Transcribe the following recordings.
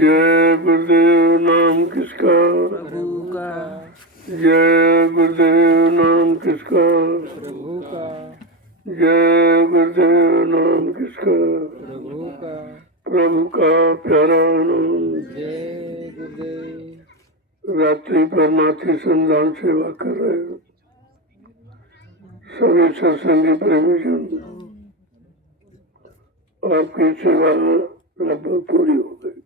जय गुरुदेव नाम किसका, प्रभु का। जय गुरुदेव नाम किसका, प्रभु का। जय गुरुदेव नाम किसका, प्रभु का। प्रभु का प्यारा नाम। जय गुरुदेव। रात्रि पर मातृ संधान सेवा कर रहे हो सभी सत्संगी प्रेमीजन, आपकी सेवा लगभग पूरी हो गई।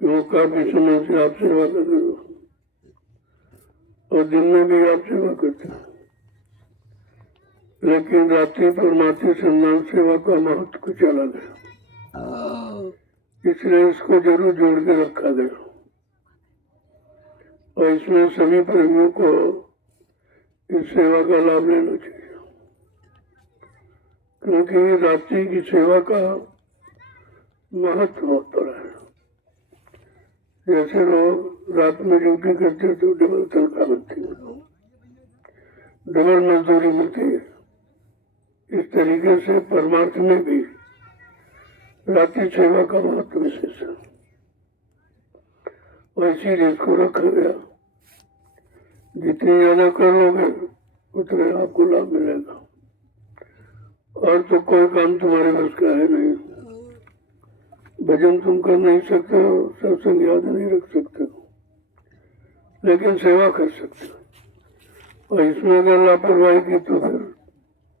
क्यों, काफी समय से आप सेवा कर रहे हो और दिन में भी आप सेवा करते हो, लेकिन रात्रि पर मातृ संधान सेवा का महत्व कुछ अलग है, इसलिए इसको जरूर जोड़ के रखा गया और इसमें सभी प्रेमियों को इस सेवा का लाभ लेना चाहिए, क्योंकि रात्रि की सेवा का महत्व होता है। जैसे लोग रात में ड्यूटी करते तो डबल तनख्वाह मिलती है, डबल मजदूरी मिलती है, इस तरीके से परमार्थ में भी रात्रि सेवा का महत्व विशेष है और इसीलिए इसको रखा गया। जितनी ज्यादा कर लोगे उतने आपको लाभ मिलेगा, और तो कोई काम तुम्हारे बस का है नहीं। भजन तुम कर नहीं सकते हो, सत्संग याद नहीं रख सकते हो, लेकिन सेवा कर सकते हो, और इसमें अगर लापरवाही की तो फिर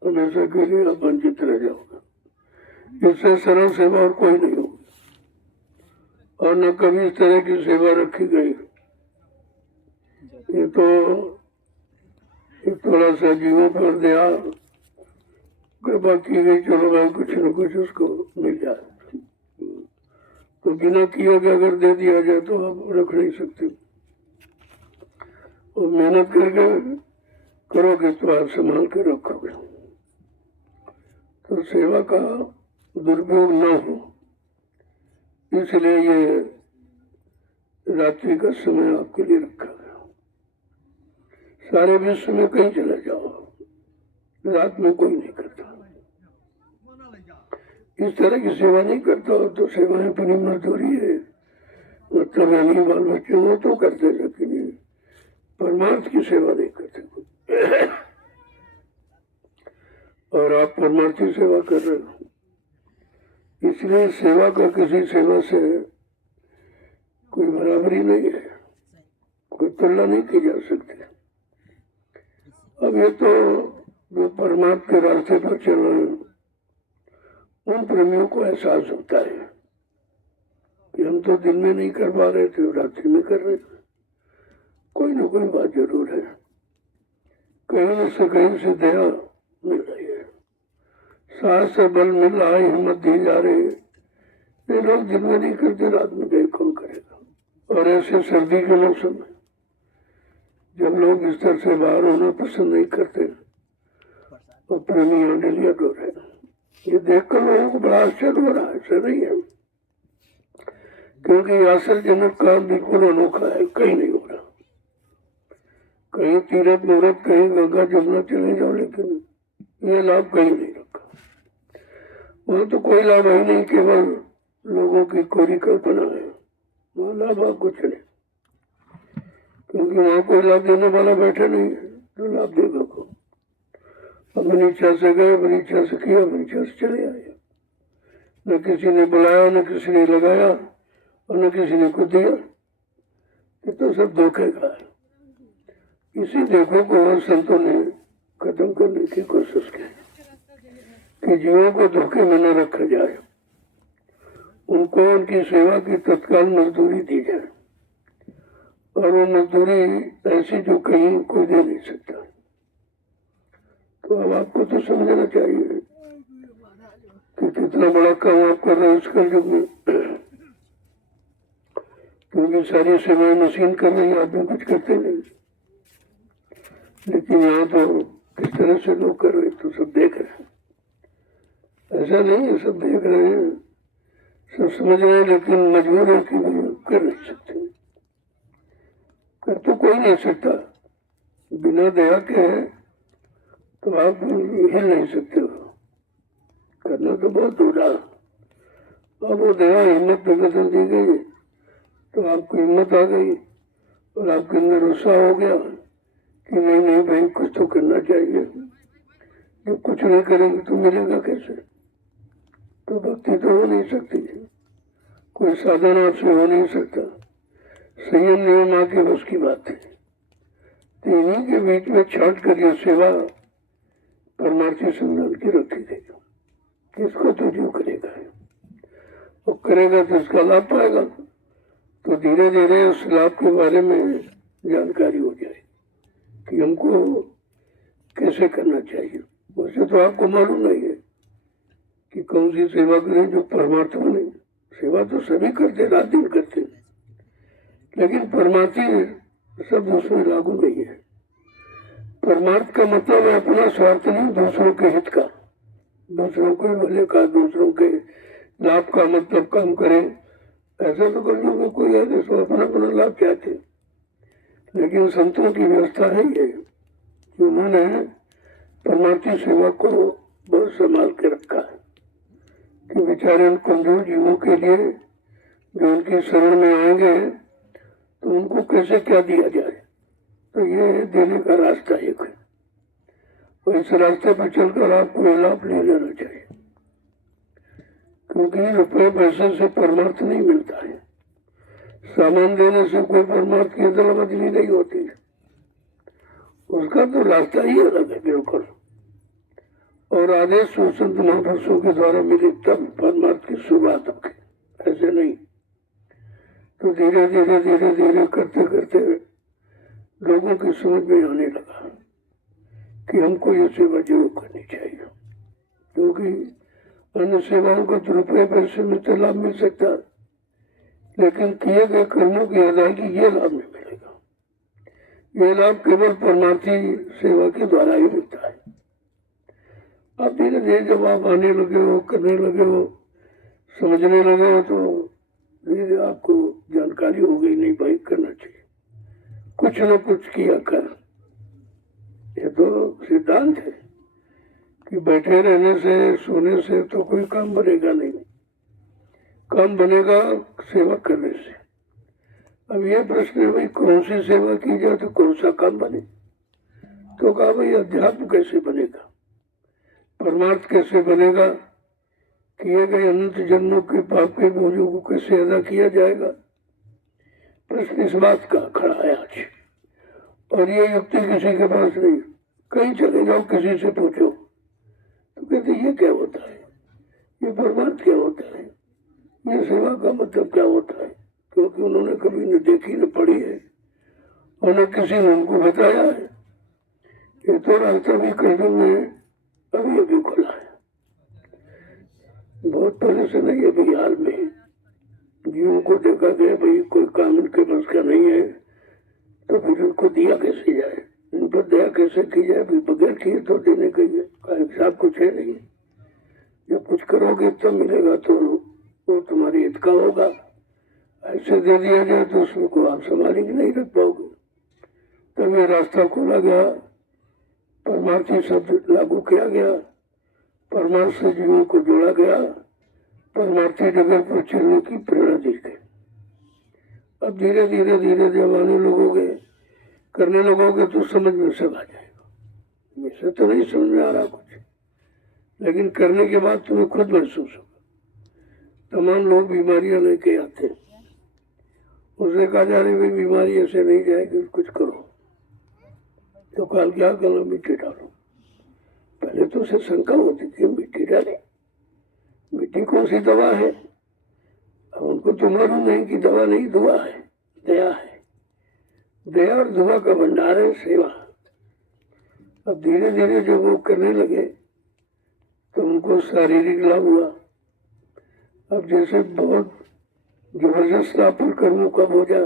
हमेशा के लिए आप वंचित रह जाओगे। इससे सरल सेवा और कोई नहीं होगी, और न कभी इस तरह की सेवा रखी गई। ये तो एक थोड़ा सा जीवों पर दया कृपा की गई, चलो भाई कुछ न कुछ उसको मिल जाए, तो बिना किए के अगर दे दिया जाए तो आप रख नहीं सकते, और मेहनत करके करोगे तो आप संभाल के रखोगे, तो सेवा का दुरुपयोग न हो, इसलिए ये रात्रि का समय आपके लिए रखा गया। सारे विश्व में कहीं चले जाओ, रात में कोई नहीं करता, इस तरह की सेवा नहीं करता हो तो सेवाएं अपनी मजदूरी है, मतलब यानी बाल बच्चे वो तो करते, लेकिन परमार्थ की सेवा नहीं करते। और आप परमार्थी सेवा कर रहे हो, इसलिए सेवा का किसी सेवा से कोई बराबरी नहीं है, कोई तुलना नहीं की जा सकती। अब ये तो जो परमात्मा के रास्ते पर चल रहे हैं उन प्रेमियों को एहसास होता है कि हम तो दिन में नहीं कर पा रहे थे, रात्रि में कर रहे थे। कोई न कोई बात जरूर है, कहीं न से कहीं से दया मिल रही है, साहस से बल मिल रहा है, हिम्मत दी जा रही है। ये लोग दिन में नहीं करते, रात में गए कौन करेगा। और ऐसे सर्दी के मौसम में जब लोग बिस्तर से बाहर होना पसंद नहीं करते और प्रेमी आंडलिया डो रहे, ये देखकर लोगों को बड़ा आश्चर्य हो रहा है। ऐसा नहीं है, क्योंकि आश्चर्यजनक काम बिल्कुल अनोखा है, कहीं नहीं हो रहा। कहीं तीरथ मुहूर्त, कहीं गंगा जमुना चले जाओ, लेकिन ये लाभ कहीं नहीं रखा। वहां तो कोई लाभ है नहीं, केवल लोगों की कोरी कल्पना है, वहां लाभ आप कुछ नहीं, क्योंकि वहां कोई लाभ देने वाला बैठा नहीं है, तो लाभ देगा को। अपनी इच्छा से गए, अपनी इच्छा से किया, अपनी इच्छा से चले आए, न किसी ने बुलाया, न किसी ने लगाया, और न किसी ने कुछ दिया। ये तो सब धोखे का है। इसी देखो को संतों ने खत्म करने की कोशिश की कि जीवों को धोखे में न रखा जाए, उनको उनकी सेवा की तत्काल मजदूरी दी जाए, और वो मजदूरी ऐसी जो कहीं कोई दे नहीं सकता। तो अब आपको तो समझना चाहिए कि कितना बड़ा काम आप कर रहे हैं इस कलयुग में, क्योंकि सारी सेवाएं मशीन कर रही है, आदमी कुछ करते नहीं। लेकिन यहाँ तो किस तरह से लोग कर रहे हैं, तो सब देख रहे हैं। ऐसा नहीं है सब देख रहे हैं, सब समझ रहे हैं, लेकिन मजबूर है कि कर नहीं सकते। कर तो कोई नहीं सकता, बिना दया के तो आप हिल नहीं सकते हो, करना तो बहुत दूर है। अब वो दया हिम्मत प्रकट दी गई तो आपको हिम्मत आ गई और आपके अंदर उत्साह हो गया कि नहीं नहीं भाई कुछ तो करना चाहिए, जब कुछ नहीं करेंगे तो मिलेगा कैसे। तो भक्ति तो हो नहीं सकती, कोई साधन आपसे हो नहीं सकता, संयम नियम आके बस की बात है। तो इन्हीं के बीच में छाट कर यह सेवा परमार्थी संधान की रखी गई। किसको तो जो करेगा वो करेगा तो इसका लाभ पाएगा, तो धीरे धीरे उस लाभ के बारे में जानकारी हो जाए कि हमको कैसे करना चाहिए। वैसे तो आपको मालूम नहीं है कि कौन सी सेवा करें जो परमार्थ बने। सेवा तो सभी करते, रात दिन करते, लेकिन परमार्थी सब उसमें लागू नहीं है। परमार्थ का मतलब है अपना स्वार्थ नहीं, दूसरों के हित का, दूसरों के भले का, दूसरों के लाभ का मतलब काम करें। ऐसा तो करने में कोई है जिसको अपना अपना लाभ चाहते, लेकिन संतों की व्यवस्था है ये कि उन्होंने परमार्थी सेवा को बहुत संभाल के रखा है कि बेचारे उन कमजोर जीवों के लिए जो उनकी शरण में आएंगे तो उनको कैसे क्या दिया जाए। तो ये देने का रास्ता एक है, और इस रास्ते पर चलकर आपको लाभ ले लेना चाहिए, क्योंकि रुपये पैसे से परमार्थ नहीं मिलता है। सामान देने से कोई परमार्थ की अदला बदली नहीं होती है, उसका तो रास्ता ही अलग है बिल्कुल। और आदेश संत महापुरुषों के द्वारा मिले तब परमार्थ की शुरुआत होगी, ऐसे नहीं। तो धीरे धीरे धीरे धीरे करते करते लोगों की समझ में आने लगा कि हमको ये सेवा जरूर करनी चाहिए, क्योंकि अन्य सेवाओं को तो रुपये पैसे में तो लाभ मिल सकता है, लेकिन किए गए कर्मों की अदायगी ये लाभ नहीं मिलेगा। ये लाभ केवल परमार्थी सेवा के द्वारा ही मिलता है। अब धीरे धीरे जब आप आने लगे हो, करने लगे हो, समझने लगे हो, तो धीरे आपको जानकारी हो गई, नहीं भाई करना चाहिए, कुछ न कुछ किया कर। ये तो सिद्धांत है कि बैठे रहने से, सोने से तो कोई काम बनेगा नहीं, काम बनेगा सेवा करने से। अब ये प्रश्न है भाई कौन सी सेवा की जाए तो कौन सा काम बने। तो कहा भाई अध्यात्म कैसे बनेगा, परमार्थ कैसे बनेगा, किए गए अनंत जन्मों के पाप के बोझों को कैसे अदा किया जाएगा। प्रश्न इस बात का खड़ा है आज, और ये युक्ति किसी के पास नहीं। कहीं चले जाओ, किसी से पूछो तो कहते ये क्या होता है, ये परमार्थ क्या होता है, ये सेवा का मतलब क्या होता है, क्योंकि उन्होंने कभी न देखी न पढ़ी है और न किसी ने उनको बताया है। ये तो रास्ता भी कलयुग में अभी अभी खुला है, बहुत पहले से नहीं, अभी हाल में जीवों को देखा गया भाई कोई काम इनके बस का नहीं है, तो फिर उनको दिया कैसे जाए, इन पर दया कैसे की जाए। भी बगैर किए तो देने का हिसाब कुछ है नहीं, जब कुछ करोगे तब मिलेगा, तो वो तुम्हारे हित का होगा। ऐसे दे दिया जाए तो उसमें को आप संभालेंगे नहीं रख पाओगे। तब ये रास्ता खोला गया, परमार्थी शब्द लागू किया गया, परमार्थ से जीवों को जोड़ा गया, परमार्थी जगह पर चलने की प्रेरणा दी गई। अब धीरे धीरे धीरे जब आने लगोगे, करने लगोगे तो समझ में सब आ जाएगा। वैसे तो नहीं समझ में आ रहा कुछ, लेकिन करने के बाद तुम्हें खुद महसूस होगा। तमाम लोग बीमारियां लेके आते हैं, उसे कहा जा रही भाई बीमारी ऐसे नहीं जाएगी, कुछ करो। तो कल क्या करो, मिट्टी डालो। पहले तो उसे शंका होती थी मिट्टी डाले, मिट्टी कौन सी दवा है। अब उनको तो मालूम नहीं कि दवा नहीं, दुआ है, दया है। दया और दुआ का भंडार है सेवा। अब धीरे धीरे जब वो करने लगे तो उनको शारीरिक लाभ हुआ। अब जैसे बहुत जबरदस्त लाभ पर कर्मों का बोझा,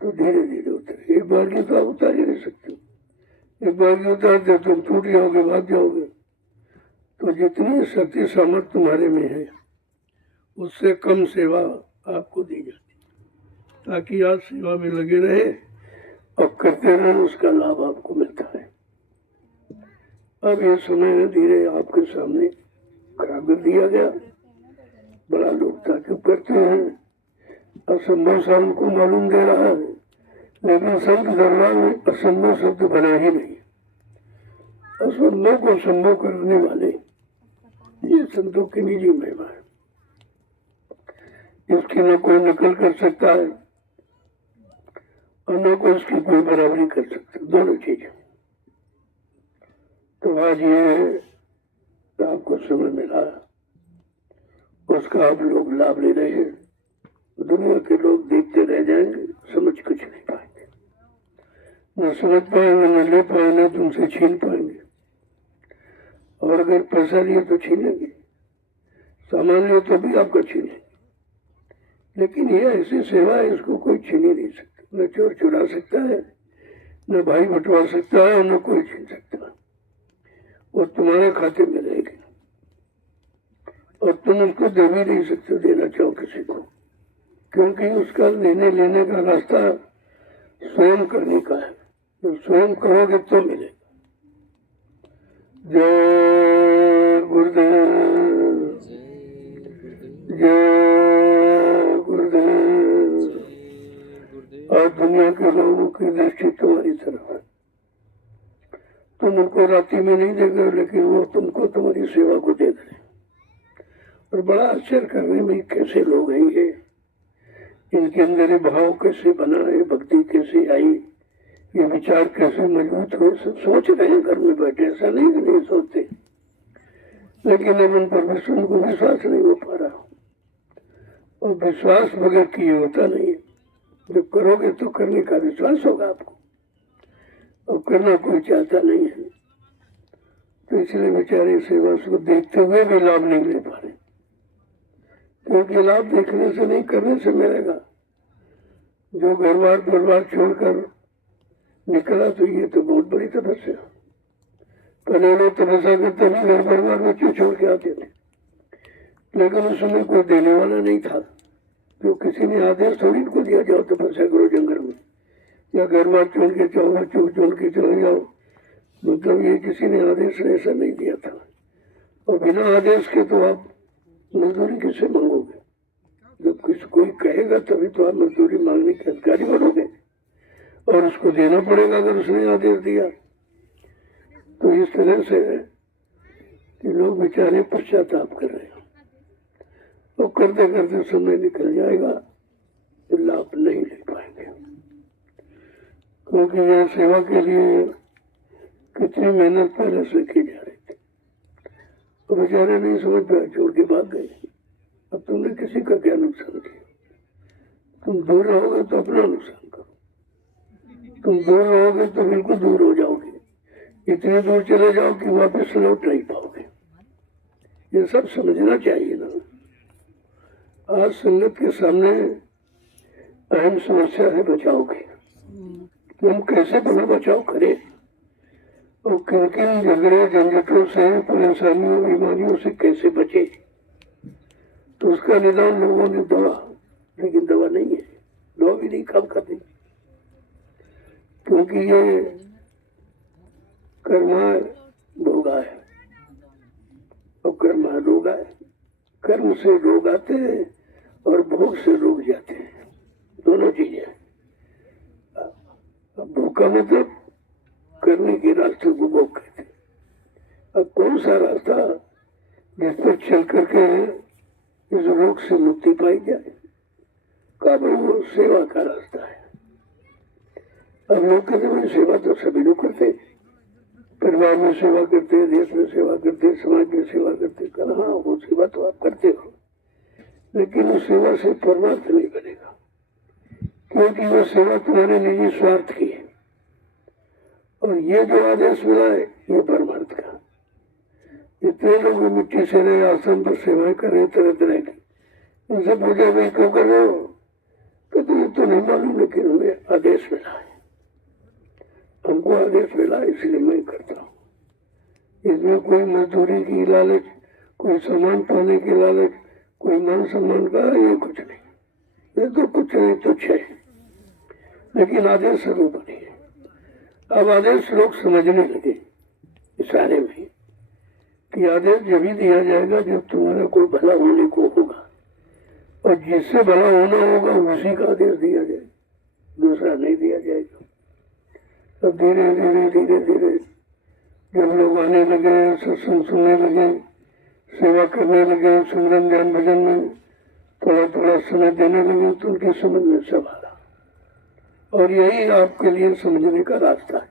तो धीरे धीरे उतरे। एक बार की तो आप उतार ही नहीं सकते, एक बार की उतारते तुम टूट जाओगे, भाग जाओगे। तो जितनी शक्ति सामर्थ्य तुम्हारे में है उससे कम सेवा आपको दी जाती, ताकि आप सेवा में लगे रहे और करते रहे, उसका लाभ आपको मिलता है। अब ये समय धीरे आपके सामने खड़ा कर दिया गया। बड़ा लोग ताजुब करते हैं, असंभव सा उनको मालूम दे रहा है, लेकिन संत दरबार में असंभव शब्द बना ही नहीं। असंभव को संभव करने वाले ये संतों की निजी महिमा है, इसकी न कोई नकल कर सकता है और न कोई इसकी कोई बराबरी कर सकता, दोनों चीजें। तो आज ये आपको समय मिला, उसका आप लोग लाभ ले रहे हैं। दुनिया के लोग देखते रह जाएंगे, समझ कुछ नहीं पाएंगे, न समझ पाएंगे, न ले पाएंगे, तुमसे छीन पाएंगे। और अगर पैसा लिए तो छीनेंगे, सामान लिए तो भी आपका छीनेंगे। लेकिन ये ऐसी सेवा है, इसको कोई छीन ही नहीं सकता। न चोर चुरा सकता है, न भाई बंटवा सकता है, और न कोई छीन सकता है। वो तुम्हारे खाते में रहेगी और तुम उसको दे भी नहीं सकते, देना चाहो किसी को, क्योंकि उसका लेने लेने का रास्ता स्वयं करने का है। तो स्वयं करोगे तो मिलेगा। जय गुरुदेव, जय गुरुदेव। और दुनिया के लोगों की दृष्टि तुम्हारी तरफ है। तुम उनको रात्रि में नहीं देख रहे, लेकिन वो तुमको तुम्हारी सेवा को देख रहे। और बड़ा आश्चर्य करने में कैसे लोग हैं ये, इनके अंदर ये भाव कैसे बना है, भक्ति कैसे आई, ये विचार कैसे मजबूत हो, सब सोच रहे हैं घर में बैठे। ऐसा नहीं कि नहीं सोचते, लेकिन अब उन पर उनको विश्वास नहीं हो पा रहा। और विश्वास बगैर किए होता नहीं है। जब करोगे तो करने का विश्वास होगा आपको, और करना कोई चाहता नहीं है। तो इसलिए बेचारे सेवा को देखते हुए भी लाभ नहीं ले पा रहे, क्योंकि लाभ देखने से नहीं, करने से मिलेगा। जो घर बार परिवार छोड़कर निकला, तो ये तो बहुत बड़ी तपस्या। पहले लोग तपस्या करते नहीं, घर परिवार बच्चे छोड़ के आते थे, लेकिन उस समय कोई देने वाला नहीं था। तो किसी ने आदेश थोड़ी को दिया, जाओ तपस्या करो जंगल में, या घर बार छोड़ के जाओ, बच्चों छोड़ के चले जाओ। मतलब ये किसी ने आदेश ऐसा नहीं दिया था। और बिना आदेश के तो आप मजदूरी किससे मांगोगे? जब किसी कोई कहेगा तभी तो आप मजदूरी मांगने के अधिकारी बनोगे, और उसको देना पड़ेगा अगर उसने आदेश दिया। तो इस तरह से कि लोग बेचारे पश्चाताप कर रहे हैं, तो करते करते समय निकल जाएगा, लाभ नहीं ले पाएंगे। क्योंकि यह सेवा के लिए कितनी मेहनत पहले से की जा रही थी, तो बेचारे नहीं समझ पाए, छोड़ के भाग गए। अब तुमने किसी का क्या नुकसान किया? तुम दूर रहोगे तो अपना नुकसान करो, तुम दूर रहोगे तो बिल्कुल दूर हो जाओगे, इतने दूर चले जाओ कि वापस लौट नहीं पाओगे। ये सब समझना चाहिए ना। आज संगत के सामने अहम समस्या है बचाव की, कि हम कैसे अपना बचाव करें और किन किन झगड़े झंझटों से, परेशानियों, बीमारियों से कैसे बचे। तो उसका निदान लोगों ने दवा, लेकिन दवा नहीं है, दवा भी नहीं काम करती, क्योंकि ये कर्मा भोगा है और कर्मा रोगा है। कर्म से रोग आते हैं और भोग से रोग जाते हैं, दोनों चीजें। अब भोग का मतलब करने के रास्ते को भोग कहते हैं। अब कौन सा रास्ता जिस पर चल करके इस रोग से मुक्ति पाई जाए? कब वो सेवा का रास्ता है। अब लोग कहते हैं सेवा तो सभी लोग करते, परिवार में सेवा करते, देश में सेवा करते, समाज में सेवा करते। कहा हाँ, वो सेवा तो आप करते हो, लेकिन उस सेवा से परमार्थ नहीं बनेगा, क्योंकि वो सेवा तुम्हारे निजी स्वार्थ की है। और ये जो आदेश मिला है ये परमार्थ का। इतने लोग मिट्टी से रहे, आश्रम पर सेवाएं कर रहे तरह तरह की, इनसे पूछा भाई क्यों कर रहे हो? कहते ये तो नहीं मालूम, लेकिन हमें आदेश मिला है, हमको आदेश मिला इसलिए मैं करता हूँ। इसमें कोई मजदूरी की लालच, कोई सामान पाने की लालच, कोई मान सम्मान का ये कुछ नहीं, ये तो कुछ नहीं, तुच्छ है। लेकिन आदेश स्वरूप नहीं है। अब आदेश लोग समझने लगे इशारे में कि आदेश जब ही दिया जाएगा जब तुम्हारा कोई भला होने को होगा। और जिससे भला होना होगा उसी का आदेश दिया जाए, दूसरा नहीं दिया जाएगा। तो धीरे धीरे धीरे धीरे जब लोग आने लगे, सत्संग सुनने लगे, सेवा करने लगे, सिमरन ध्यान भजन में थोड़ा थोड़ा समय देने लगे, तो उनके समझ में सब आ रहा। और यही आपके लिए समझने का रास्ता है।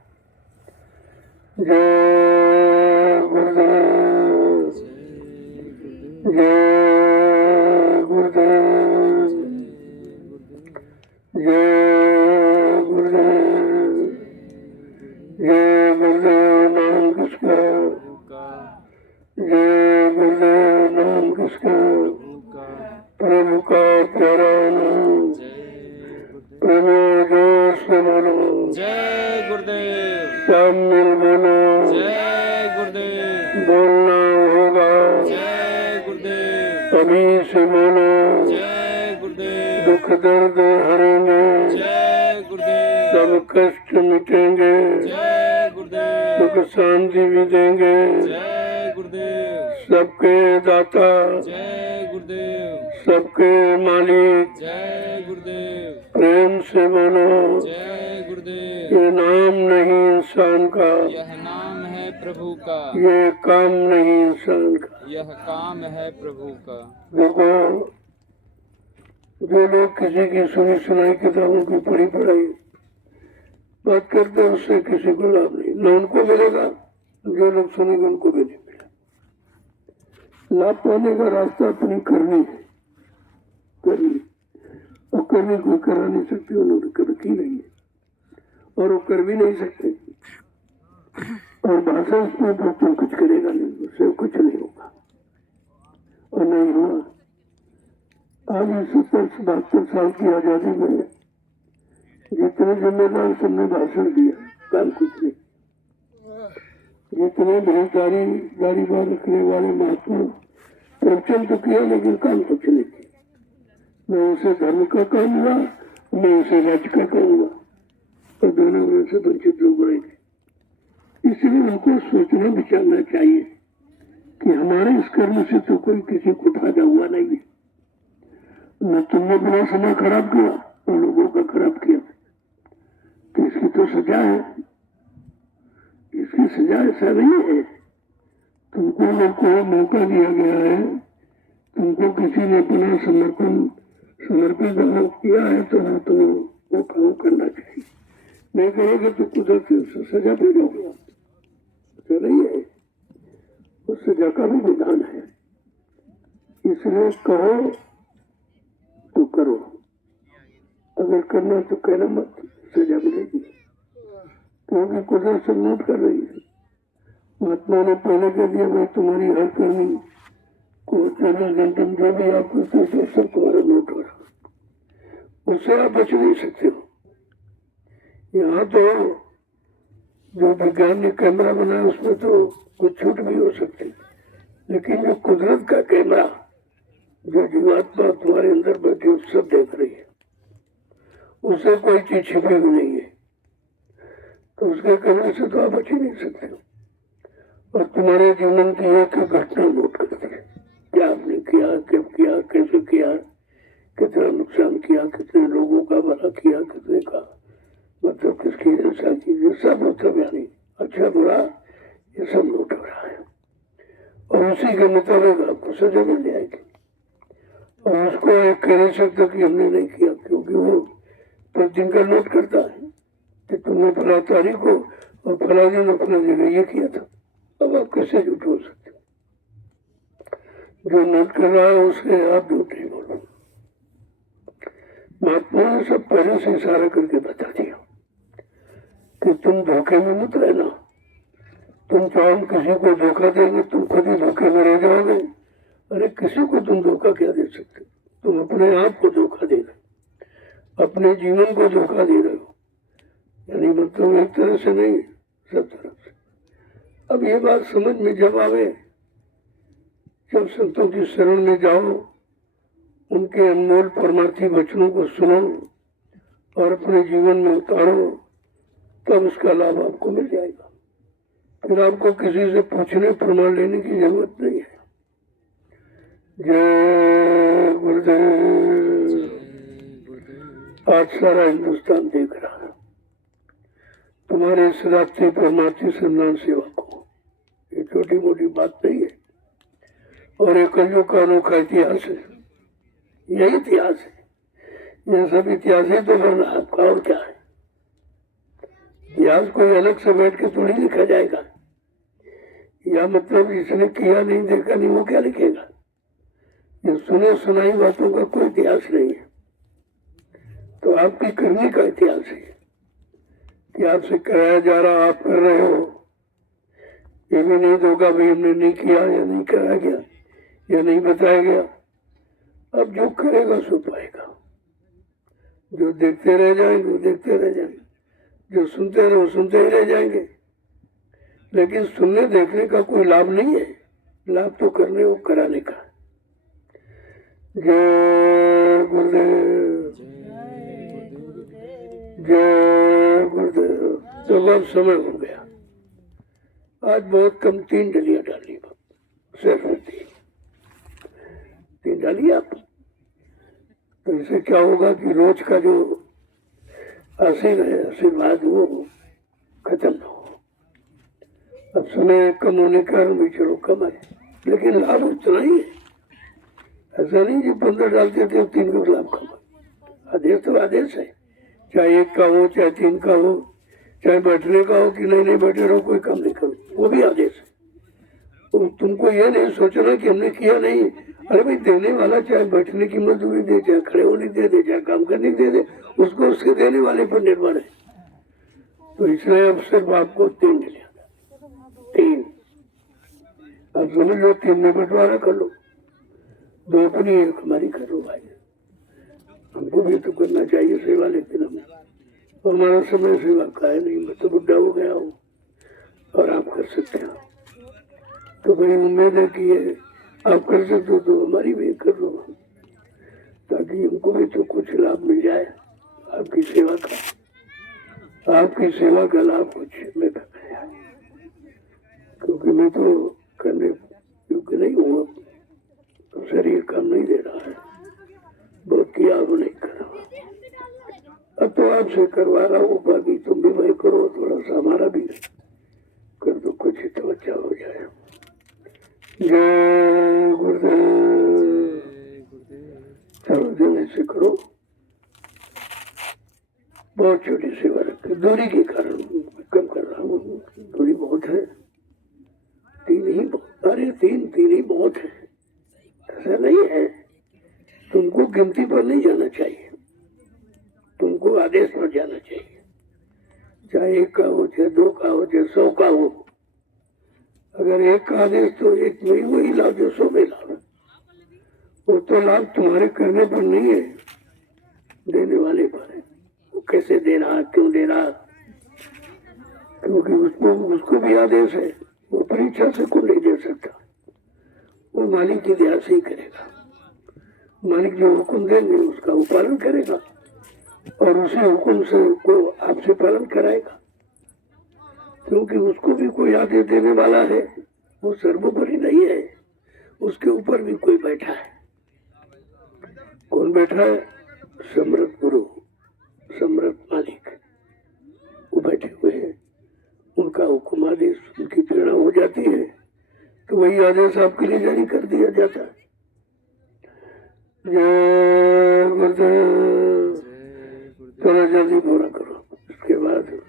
जय गुरुदेव, जय गुरुदेव, जय गुरुदेव, जय गुरुदेव नाम किसका, जय गुरुदेव नाम किसका, प्रभु का प्यारा नाम, प्रभु जोर से बोलो, जय गुरुदेव, सब मिल बोलो, जय गुरुदेव, बोलना होगा, जय गुरुदेव, अभी से बोलो, जय गुरुदेव, दुख दर्द हरेंगे, जय गुरुदेव, सब कष्ट मिटेंगे, जय गुरुदेव, सुख शांति भी देंगे, जय गुरुदेव, सबके दाता, जय गुरुदेव, सबके मालिक, जय गुरुदेव, प्रेम से बोलो, जय गुरुदेव। ये नाम नहीं इंसान का, यह नाम है प्रभु का, ये काम नहीं इंसान का। यह काम है प्रभु का। देखो, जो लोग किसी की सुनी सुनाई किताबों की पढ़ी पढ़ाई बात करते हैं, उससे किसी को लाभ नहीं, न उनको मिलेगा, जो लोग सुनेंगे उनको भी नहीं मिलेगा। लाभ पाने का रास्ता अपनी करनी है, करनी, और करनी कोई करा नहीं सकती, उन्होंने कभी की नहीं है और वो कर भी नहीं सकते। और भाषा उसमें तो तुम कुछ करेगा नहीं, उससे कुछ नहीं होगा और नहीं हुआ। आज 70-72 साल की आजादी में जितने जिम्मेदार सबने भाषण दिया, काम कुछ नहीं। जितने भेददारी गाड़ी बार रखने वाले महात्मा प्रवचन तो किया, लेकिन काम कुछ नहीं किया। न उसे धर्म का काम हुआ, न उसे राज्य का काम हुआ, और दोनों में से वंचित लोग रहेंगे। इसलिए उनको सोचना विचारना चाहिए कि हमारे इस कर्म से तो कोई किसी को फायदा हुआ नहीं है। न तुमने बड़ा समय खराब किया और लोगों का खराब किया, तो इसकी तो सजा है। इसकी सजा ऐसा नहीं है, तुमको लोग को मौका दिया गया है, तुमको किसी ने अपना समर्पित किया है, तो तुम्हें वो काम करना चाहिए। नहीं करोगे तो कुदरत से सजा भी दोगे, तो नहीं है, उस सजा का भी विधान है। इसलिए कहो तो करो, अगर करना तो कहना मत, सजा मिलेगी, क्योंकि कुदरत सब नोट कर रही है। महात्मा ने पहले कह दिया, भाई तुम्हारी हर करनी को 24 घंटे में जो भी आप करते हो तो सब तुम्हारा नोट हो रहा, उससे आप बच नहीं सकते हो। यहाँ तो जो विज्ञान ने कैमरा बनाया उसमें तो कुछ छूट भी हो सकती, लेकिन जो कुदरत का कैमरा, जो जीवात्मा तुम्हारे अंदर बैठी सब देख रही है, उससे कोई चीज छिपी हुई नहीं है, तो उसके कैमरे से तो आप बच ही नहीं सकते हो। और तुम्हारे जीवन की एक घटना नोट करती है, क्या आपने किया, कब किया, कैसे किया, कितना नुकसान किया, कितने लोगों का भला किया, कितने का मतलब किसकी हिंसा की, ये सब मतलब यानी अच्छा बुरा ये सब नोट हो रहा है, और उसी के मुताबिक आपको सजा मिल जाएगी। और उसको एक कह नहीं सकता कि हमने नहीं किया, क्योंकि वो प्रतिदिन का नोट करता है कि तुमने फला तारीख को और फला दिन और फला जगह ये किया था। अब आप कैसे झूठ हो सकते हो? जो नोट कर रहा है उसके आप झूठ नहीं बोलो। महात्मा ने सब पहले से इशारा करके बता दिया कि तुम धोखे में मत रहना, तुम चाहो किसी को धोखा देंगे, तुम खुद ही धोखे में रह जाओगे। अरे किसी को तुम धोखा क्या दे सकते, तुम अपने आप को धोखा दे रहे हो, अपने जीवन को धोखा दे रहे हो, यानी मतलब एक तरह से नहीं, सब तरह से। अब ये बात समझ में जब आवे, जब संतों की शरण में जाओ, उनके अनमोल परमार्थी वचनों को सुनो और अपने जीवन में उतारो, तब उसका लाभ आपको मिल जाएगा। फिर आपको किसी से पूछने प्रमाण लेने की जरूरत नहीं है। जय गुरुदेव। आज सारा हिंदुस्तान देख रहा है तुम्हारे इस रात्रि परमार्थी संधान सेवा को। ये छोटी मोटी बात नहीं है, और एक कलयुग का अनोखा इतिहास है। यही इतिहास है, यह सब इतिहास है तो वरना आपका और क्या है। इतिहास कोई अलग से बैठ के थोड़ी लिखा जाएगा, या मतलब जिसने किया नहीं देखा नहीं वो क्या लिखेगा। ये सुने सुनाई बातों का कोई इतिहास नहीं है। तो आपकी करने का इतिहास है कि आपसे कराया जा रहा, आप कर रहे हो। ये भी नहीं होगा भाई हमने नहीं किया या नहीं कराया गया या नहीं बताया गया। अब जो करेगा सो पाएगा। जो देखते रह जाएंगे वो देखते रह जाएंगे, जो सुनते रहे वो सुनते ही रह जाएंगे। लेकिन सुनने देखने का कोई लाभ नहीं है, लाभ तो करने और कराने का। जय गुरुदेव, जय गुरुदेव। तो अब समय हो गया। आज बहुत कम 3 डलियां डाली, सिर्फ 3 डालिए आप। तो इससे क्या होगा कि रोज का जो आशीर्वाद वो खत्म न हो। अब समय कम होने के कारण भी चलो कम है, लेकिन लाभ उतना ही है। ऐसा नहीं कि 15 डालते थे 3 का लाभ कम है। आदेश तो आदेश है, चाहे 1 का हो चाहे 3 का हो, चाहे बैठने का हो कि नहीं बैठे रहो, कोई काम नहीं करो, वो भी आदेश है। तो तुमको ये नहीं सोचना कि हमने किया नहीं। अरे भाई देने वाला चाहे बैठने की मजदूरी दे, चाहे खड़े होने दे, चाहे काम करने की दे, उसको उसके देने वाले पर निर्भर है। तो इसलिए अब सिर्फ आपको 3 मिले, 3। अब समझ लो 3 में बंटवारा कर लो, 2 अपनी 1 हमारी कर लो भाई। हमको भी तो करना चाहिए सेवा, लेकिन हमारा समय सेवा का है नहीं। मैं तो बुढ़ा हो गया हूँ और आप कर सकते हो। तो भाई उम्मीद है कि ये आप कर सकते हो तो हमारी भी कर लो, ताकि हमको भी तो कुछ लाभ मिल जाए आपकी सेवा का। आपकी सेवा का लाभ कुछ मैं कर जाए, क्योंकि मैं तो करने योग्य नहीं हूँ। तो शरीर काम नहीं दे रहा है, बहुत किया वो नहीं कर रहा। अब तो आपसे करवा रहा हूँ, बाकी तुम भी भाई करो, थोड़ा सा हमारा भी कर दो, कुछ ही तो अच्छा हो जाए। जय गुरुदेव। चलो जल्दी से करो, बहुत छोटी सेवा रखे। दूरी के कारण कम कर रहा हूँ, दूरी बहुत है। 3 ही बहुत, अरे 3 ही बहुत है, ऐसा नहीं है। तुमको गिनती पर नहीं जाना चाहिए, तुमको आदेश पर जाना चाहिए। चाहे 1 का हो, चाहे 2 का हो, चाहे 100 का हो। अगर 1 का आदेश तो 1 में ही वही लाभ जो 100 में लाभ। वो तो लाभ तुम्हारे करने पर नहीं है, देने वाले पर है। वो कैसे दे रहा, क्यों दे रहा, क्योंकि उसको भी आदेश है। वो अपनी इच्छा से को नहीं दे सकता, वो मालिक की दया से ही करेगा। मालिक जो हुक्म देंगे उसका वो पालन करेगा, और उसी हुक्म से को आपसे पालन कराएगा, क्योंकि उसको भी कोई आदेश देने वाला है। वो सर्वोपरि नहीं है, उसके ऊपर भी कोई बैठा है। कौन बैठा है? समर्थ गुरु, समर्थ मालिक, वो बैठे हुए हैं। उनका हुक्म आदेश, उनकी प्रेरणा हो जाती है तो वही आदेश आपके लिए जारी कर दिया जाता है। जय गुरुदेव। थोड़ा जल्दी पूरा करो। इसके बाद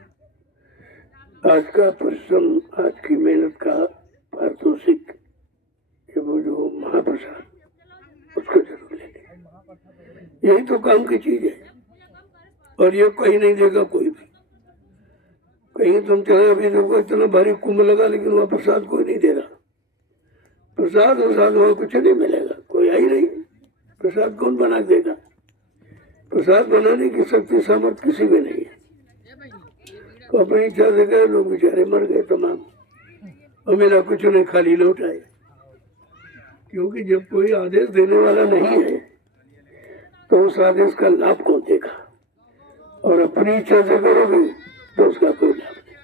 आज का परिश्रम, आज की मेहनत का पारितोषिक, वो जो महाप्रसाद, उसको जरूर ले लें। यही तो काम की चीज है, और ये कहीं नहीं देगा कोई भी। कहीं तुम चले, अभी देखो इतना भारी कुंभ लगा, लेकिन वहाँ प्रसाद कोई नहीं दे रहा। प्रसाद वहाँ कुछ नहीं मिलेगा, कोई आई नहीं। प्रसाद कौन बना देगा? प्रसाद बनाने की शक्ति सामर्थ्य किसी में नहीं है। तो अपनी इच्छा से गए लोग, बेचारे मर गए तमाम, और मेरा कुछ नहीं, खाली लौट आए। क्योंकि जब कोई आदेश देने वाला नहीं है तो उस आदेश का लाभ कौन देगा? और अपनी इच्छा से करोगे तो उसका कोई लाभ नहीं।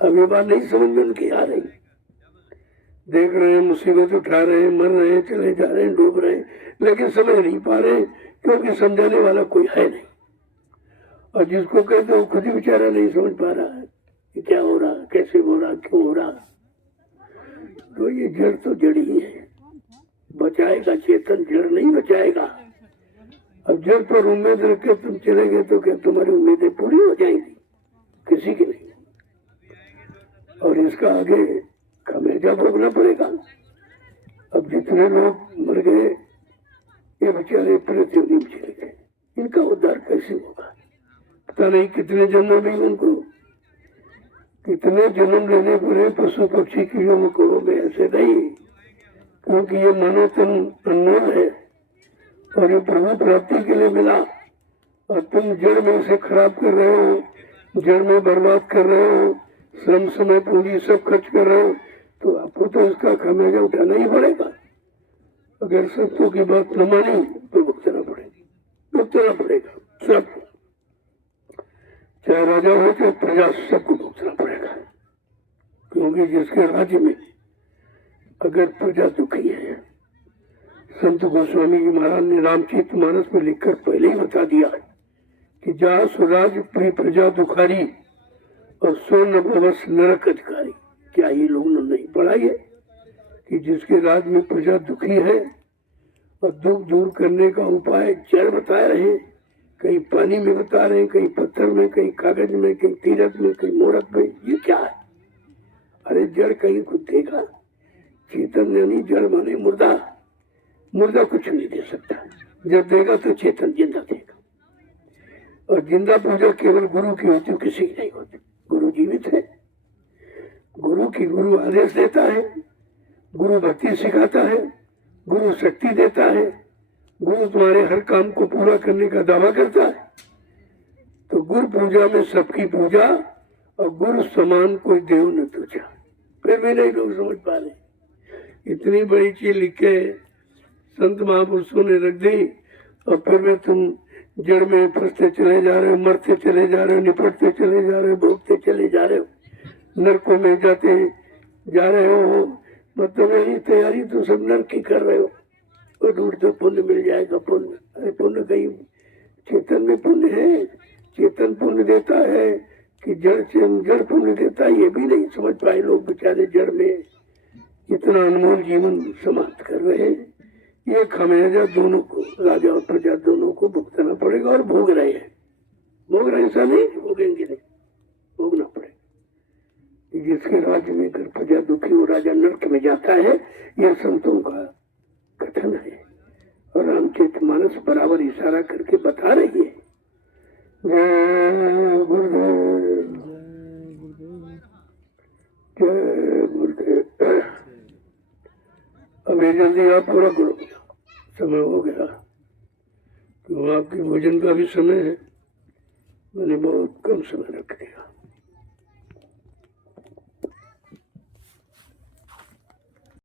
अब ये बात नहीं समझ में उनकी आ रही। देख रहे हैं, मुसीबत उठा रहे हैं, मर रहे हैं, चले जा रहे हैं, डूब रहे हैं, लेकिन समझ नहीं पा रहे क्योंकि समझाने वाला कोई है नहीं, और जिसको कहते वो खुद ही बेचारा नहीं समझ पा रहा है कि क्या हो रहा, कैसे हो रहा, क्यों हो रहा। तो ये जड़ तो जड़ ही है, बचाएगा चेतन, जड़ नहीं बचाएगा। अब जड़ पर उम्मीद रख के तुम चले गए तो क्या तुम्हारी उम्मीदें पूरी हो जाएंगी? किसी की नहीं। और इसका आगे खामियाजा भोगना पड़ेगा। अब जितने लोग मर गए ये बेचारे पृथ्वी में चले गए, इनका उद्धार कैसे होगा? पता नहीं कितने जन्म भी उनको, कितने जन्म लेने पड़े पशु पक्षी कीड़ों मकोड़ों में, ऐसे नहीं, क्योंकि ये मानव तन अनमोल है और ये प्रभु प्राप्ति के लिए मिला, और तुम जड़ में इसे खराब कर रहे हो, जड़ में बर्बाद कर रहे हो, श्रम समय पूंजी सब खर्च कर रहे हो, तो आपको तो इसका खामियाजा उठाना ही पड़ेगा। अगर सत्यों की बात न मानी तो भुगतना पड़ेगी, भुगतना पड़ेगा सबको, चाहे राजा हो चाहे प्रजा, सबको भुगतना पड़ेगा। क्योंकि जिसके राज्य में अगर प्रजा दुखी है, संत गोस्वामी जी महाराज ने रामचरित मानस में लिखकर पहले ही बता दिया है कि जहाँ स्वराज प्रिय प्रजा दुखारी और स्वर्ण भवस नरक अधिकारी। क्या ये लोग ने नहीं पढ़ा है कि जिसके राज में प्रजा दुखी है और दुख दूर करने का उपाय जड़ बता रहे हैं, कहीं पानी में बता रहे हैं, कहीं पत्थर में, कहीं कागज में, कहीं तीरथ में, कहीं मोहरत में। ये क्या है? अरे जड़ कहीं कुछ देगा? चेतन यानी जड़ माने मुर्दा, मुर्दा कुछ नहीं दे सकता, जब देगा तो चेतन जिंदा देगा। और जिंदा पूजा केवल गुरु की होती, किसी की नहीं होती। गुरु जीवित है, गुरु की गुरु आदेश देता है, गुरु भक्ति सिखाता है, गुरु शक्ति देता है, गुरु तुम्हारे हर काम को पूरा करने का दावा करता है। तो गुरु पूजा में सबकी पूजा, और गुरु समान कोई देव न तुझा। फिर भी नहीं लोग समझ पा रहे। इतनी बड़ी चीज लिख के संत महापुरुषों ने रख दी, और फिर भी तुम जड़ में फंसते चले जा रहे हो, मरते चले जा रहे हो, निपटते चले जा रहे हो, भोगते चले जा रहे हो, नरकों में जाते जा रहे हो। मतलब यही तैयारी तो सब नरक की कर रहे हो। और ढूंढ तो पुण्य मिल जाएगा, पुण्य। अरे पुण्य कहीं चेतन में पुण्य है? चेतन पुण्य देता है कि जड़ पुण्य देता है? ये भी नहीं समझ पाए लोग, बेचारे जड़ में इतना अनमोल जीवन समाप्त कर रहे हैं। ये खामियाजा दोनों को, राजा और प्रजा दोनों को भुगतना पड़ेगा, और भोग रहे हैं। भोग रहे, ऐसा नहीं भोगेंगे नहीं, भोगना पड़ेगा। जिसके राज्य में कर प्रजा दुखी हो, राजा नरक में जाता है, यह संतों का कथन है। और रामचरित मानस बराबर इशारा करके बता रही है। जय गुरुदेव, जय गुरुदेव। अब ये जल्दी आप पूरा करो, समय हो गया, तो आपके भोजन का भी समय है, मैंने बहुत कम समय रख दिया।